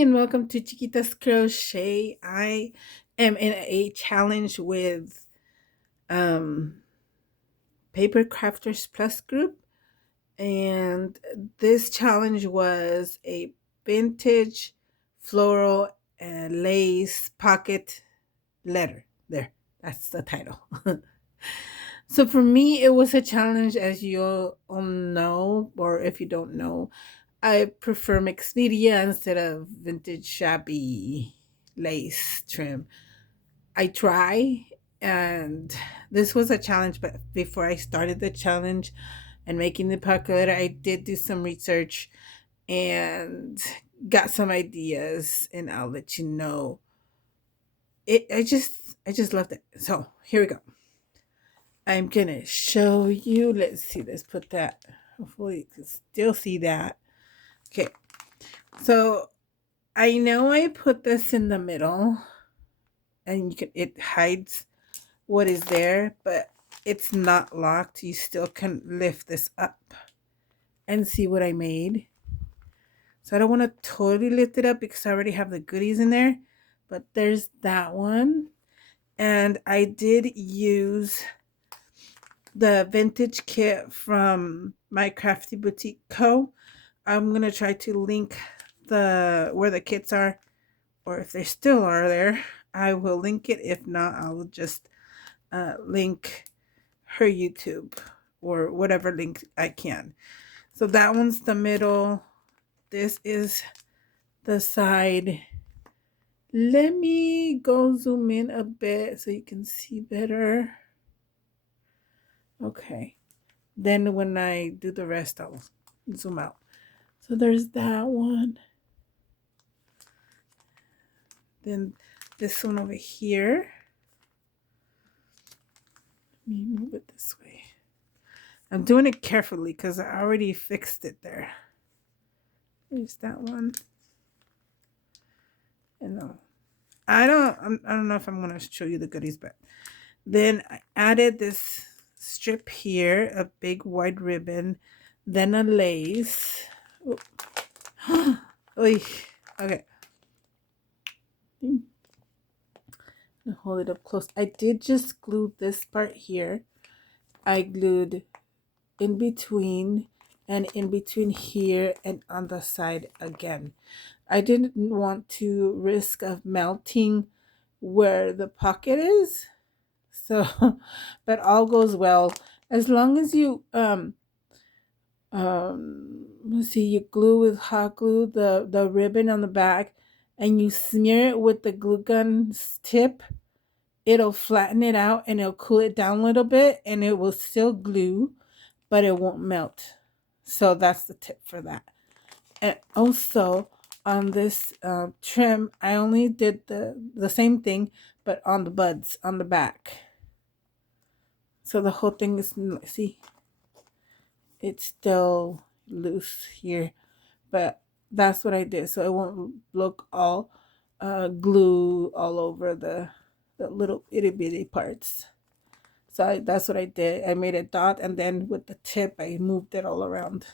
and welcome to Chiquita's Crochet. I am in a challenge with um PaperCrafters Plus group, and this challenge was a vintage floral and lace pocket letter. There, that's the title. So for me, it was a challenge, as you all know, or if you don't know, I prefer mixed media instead of vintage shabby lace trim. I try, and this was a challenge, but before I started the challenge and making the pocket, I did do some research and got some ideas, and I'll let you know. I just loved it. So here we go. I'm gonna show you. Let's see. Let's put that. Hopefully, you can still see that. Okay. So I know I put this in the middle, and it hides what is there, but it's not locked. You still can lift this up and see what I made. So I don't want to totally lift it up because I already have the goodies in there, but there's that one. And I did use the vintage kit from My Crafty Boutique Co. I'm gonna try to link the where the kits are, or if they still are there, I will link it. If not, I will just link her YouTube or whatever link I can. So that one's the middle. This is the side. Let me go zoom in a bit so you can see better. Okay. Then when I do the rest, I'll zoom out. So there's that one. Then this one over here. Let me move it this way. I'm doing it carefully because I already fixed it there. There's that one. And I don't know if I'm going to show you the goodies, but then I added this strip here, a big wide ribbon, then a lace. Oh. Okay. Hold it up close. I did just glue this part here. I glued in between and in between here and on the side again. I didn't want to risk of melting where the pocket is. So, but all goes well as long as you let's see, you glue with hot glue the ribbon on the back, and you smear it with the glue gun's tip. It'll flatten it out and it'll cool it down a little bit, and it will still glue, but it won't melt. So that's the tip for that. And also on this trim, I only did the same thing, but on the buds on the back. So the whole thing is, see, it's still loose here, but that's what I did, so it won't look all glue all over the little itty bitty parts. So that's what I did. I made a dot, and then with the tip I moved it all around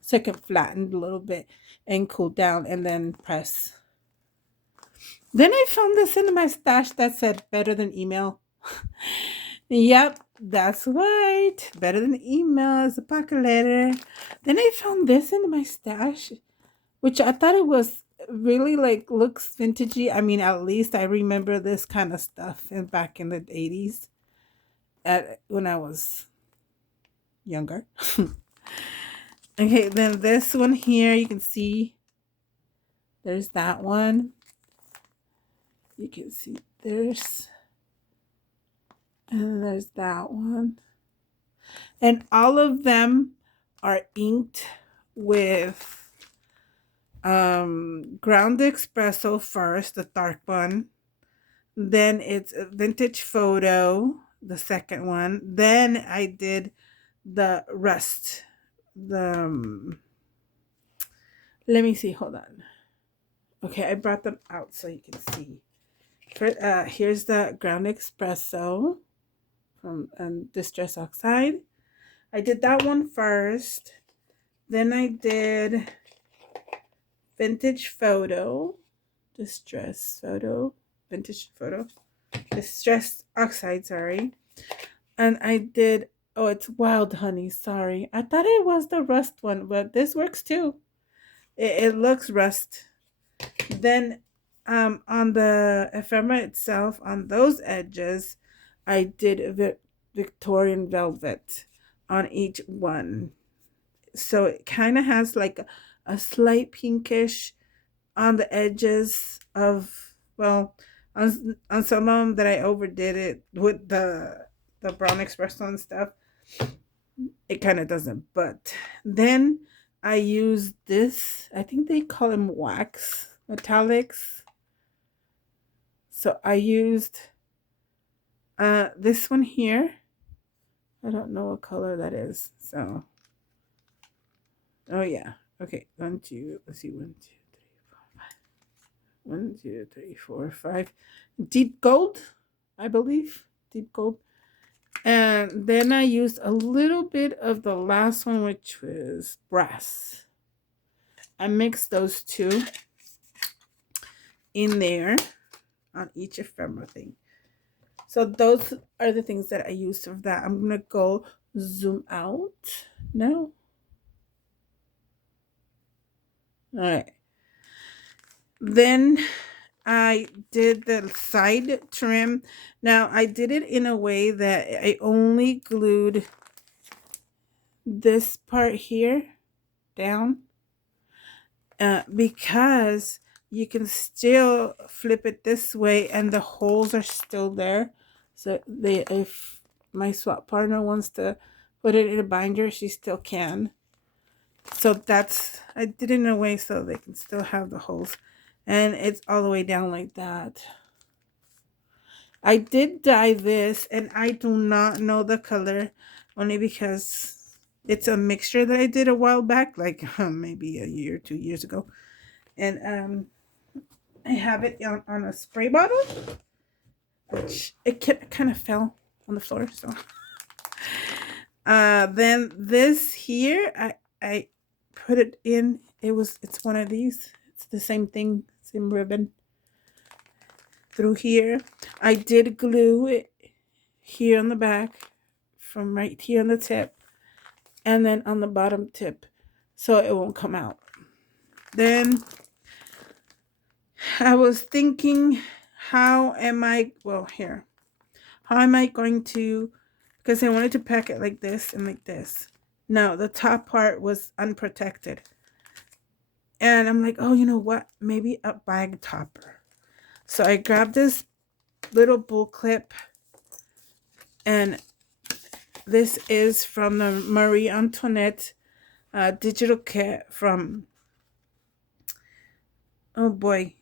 so it can flatten a little bit and cool down, and then press. Then I found this in my stash that said better than email. Yep, that's right. Better than email is a pocket letter. Then I found this in my stash, which I thought it was really like looks vintagey. I mean, at least I remember this kind of stuff back in the 80s when I was younger. Okay, then this one here, you can see there's that one. You can see there's that one. And all of them are inked with ground espresso first, the dark one. Then it's a vintage photo, the second one. Then I did the rust. Let me see, hold on. Okay, I brought them out so you can see. Here's the ground espresso from Distress Oxide. I did that one first. Then I did vintage photo, distress photo, vintage photo, distress oxide, sorry. And I did, oh, it's wild honey, sorry. I thought it was the rust one, but this works too. It looks rust. Then on the ephemera itself, on those edges, I did Victorian velvet on each one. So it kind of has like a slight pinkish on the edges of, well, on some of them that I overdid it with the brown espresso and stuff. It kind of doesn't, but then I use this, I think they call them wax metallics. So I used this one here. I don't know what color that is. So, oh yeah. Okay, one, two, let's see, 1, 2, 3, 4, 5. 1, 2, 3, 4, 5. Deep gold, I believe. Deep gold. And then I used a little bit of the last one, which was brass. I mixed those two in there on each ephemera thing. So those are the things that I used for that. I'm going to go zoom out now. All right. Then I did the side trim. Now I did it in a way that I only glued this part here down because you can still flip it this way and the holes are still there. So if my swap partner wants to put it in a binder, she still can. So I did it in a way so they can still have the holes. And it's all the way down like that. I did dye this, and I do not know the color, only because it's a mixture that I did a while back, like maybe a year, 2 years ago. And I have it on a spray bottle, which it kind of fell on the floor. So then this here, I put it in. It's one of these. It's the same thing, same ribbon. Through here, I did glue it here on the back, from right here on the tip, and then on the bottom tip, so it won't come out. Then I was thinking, how am I going to, because I wanted to pack it like this and like this. Now the top part was unprotected, and I'm like, oh, you know what, maybe a bag topper. So I grabbed this little bull clip, and this is from the Marie Antoinette digital kit from, oh boy,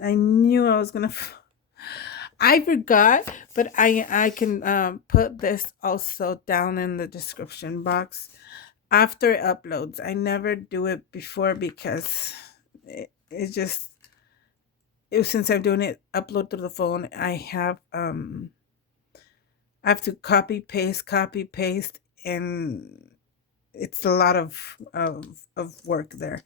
I knew I was gonna I forgot, but I can put this also down in the description box after it uploads. I never do it before because it just, since I'm doing it upload through the phone, I have to copy paste, and it's a lot of work there.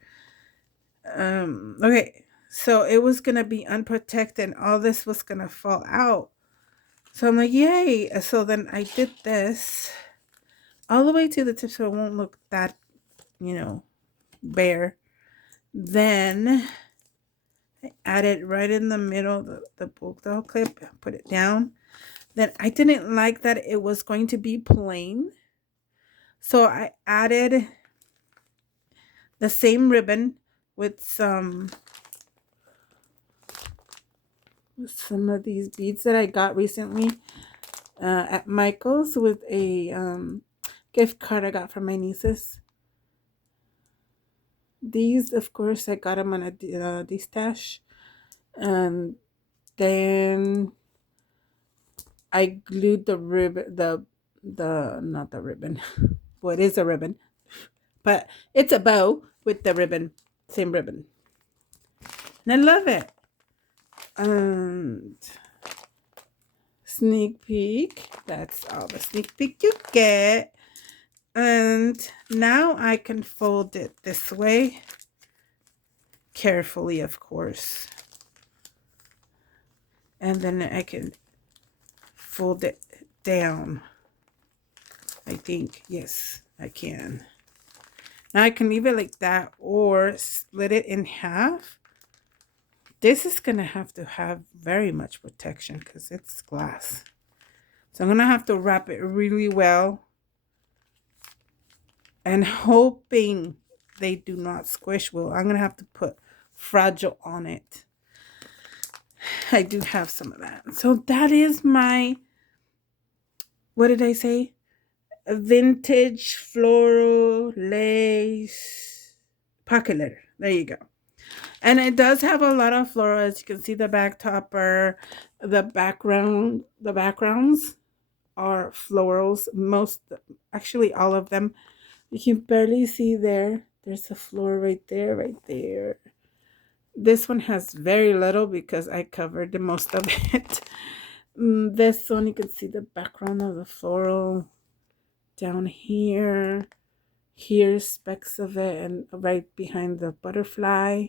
Okay, so it was gonna be unprotected and all this was gonna fall out. So I'm like, yay. So then I did this all the way to the tip so it won't look that, bare. Then I added right in the middle the bulk doll clip, put it down. Then I didn't like that it was going to be plain, so I added the same ribbon with some of these beads that I got recently at Michael's with a gift card I got from my nieces. These, of course, I got them on a D-stash. And then I glued the ribbon, not the ribbon. Well, it is a ribbon, but it's a bow with the ribbon, same ribbon. And I love it. And sneak peek, that's all the sneak peek you get. And now I can fold it this way carefully, of course. And then I can fold it down. I think, yes, I can. Now I can leave it like that or split it in half. This is going to have very much protection because it's glass. So I'm going to have to wrap it really well. And hoping they do not squish well. I'm going to have to put Fragile on it. I do have some of that. So that is my, what did I say? A vintage floral lace pocket letter. There you go. And it does have a lot of floral. As you can see, the back topper, the backgrounds are florals. Actually all of them. You can barely see there. There's a floral right there, right there. This one has very little because I covered the most of it. This one, you can see the background of the floral down here. Here's specks of it, and right behind the butterfly.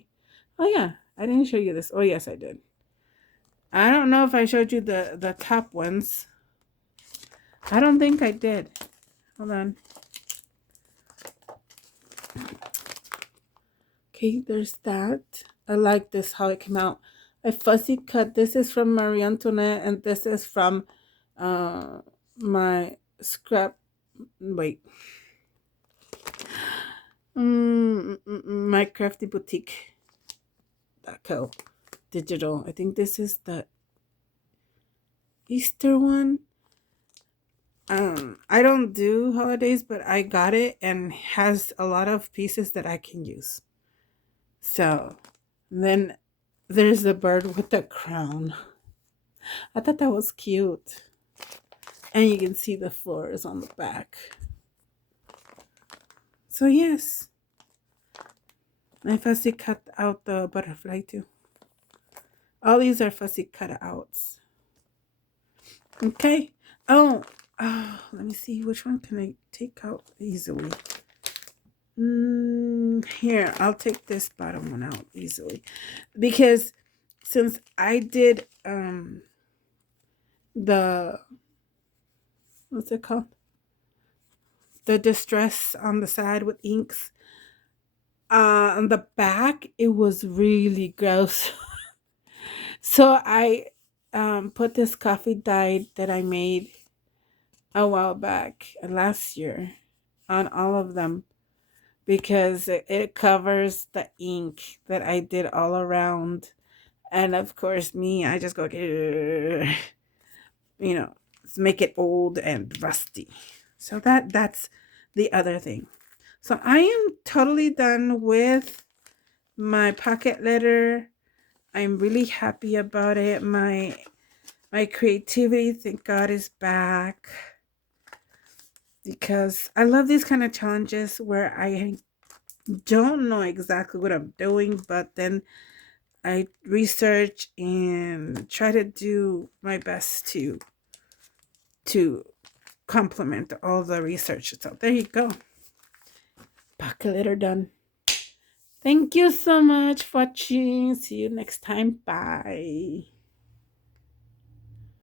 Oh yeah, I didn't show you this. Oh yes, I did. I don't know if I showed you the top ones. I don't think I did. Hold on. Okay, there's that. I like this, how it came out. I fussy cut. This is from Marie Antoinette, and this is from my scrap. Wait. My Crafty Boutique Co. Digital. I think this is the Easter one. I don't do holidays, but I got it and has a lot of pieces that I can use. So then there's the bird with the crown. I thought that was cute. And you can see the flowers on the back. So yes, I fussy cut out the butterfly too. All these are fussy cutouts. Okay. Oh, let me see. Which one can I take out easily? Here, I'll take this bottom one out easily. Because since I did the, what's it called? The distress on the side with inks. On the back, it was really gross. So I put this coffee dye that I made a while back, last year, on all of them. Because it covers the ink that I did all around. And of course, I just go, make it old and rusty. So that's the other thing. So I am totally done with my pocket letter. I'm really happy about it. My creativity, thank God, is back. Because I love these kind of challenges where I don't know exactly what I'm doing, but then I research and try to do my best to complement all the research. So there you go. Pocket letter done. Thank you so much for watching. See you next time. Bye.